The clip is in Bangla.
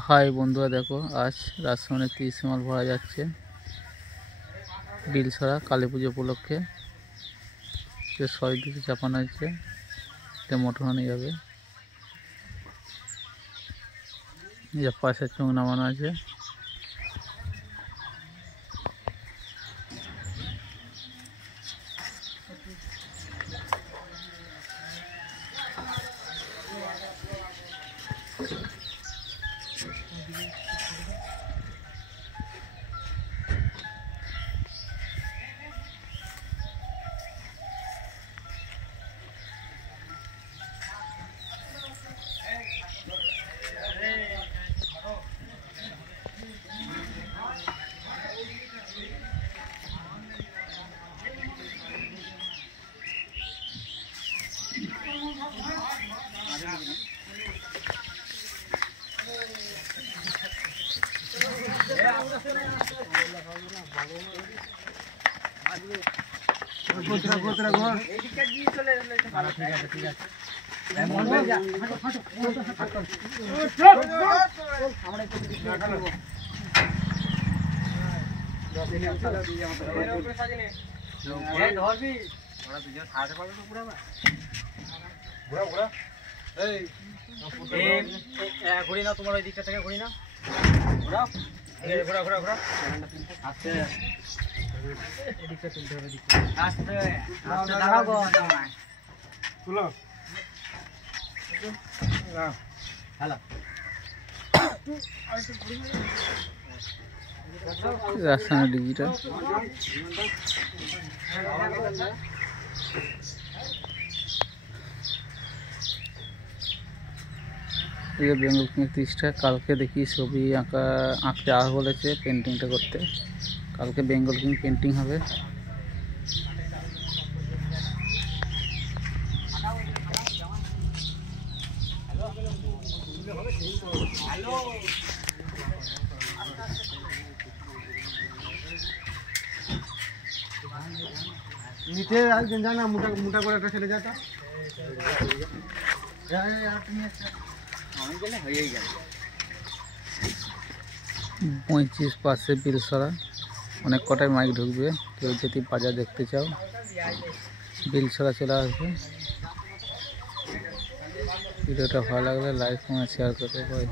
হাই বন্ধুরা, দেখো আজ রাজসমানে 30 মাল ভরা যাচ্ছে বিলছড়া কালী পুজো উপলক্ষে। সব দিকে চাপানো হয়েছে, এটা মোটর নিয়ে যাবে। পাশের চোখ নামানো আছে। ঘুরি না, তোমার ওই দিকটা থেকে ঘুরি না, ঘোরা ঘোরা ঘোরা ঘোরা আস্তে এদিকটা তুলতে হবে, আস্তে আস্তে দাঁড়াও গো, তুলো হ্যালো। রাজস্থানের ডিজিটাল বেঙ্গল কিং 30টা। কালকে দেখি ছবি আঁকতে বলেছে পেন্টিংটা করতে। কালকে বেঙ্গল কিং পেন্টিং হবে। নিচে জানা মোটা মোটা করে একটা ছেলে যাতা আমি গেলে হয়েই গেল। 35 পাশে বিলছড়া, অনেক কটাই মাইক ঢুকবে। কেউ যদি বাজার দেখতে চাও বিলছড়া চলে আসবে। ভিডিওটা ভালো লাগলে লাইক কমেন্ট শেয়ার করতে পারি।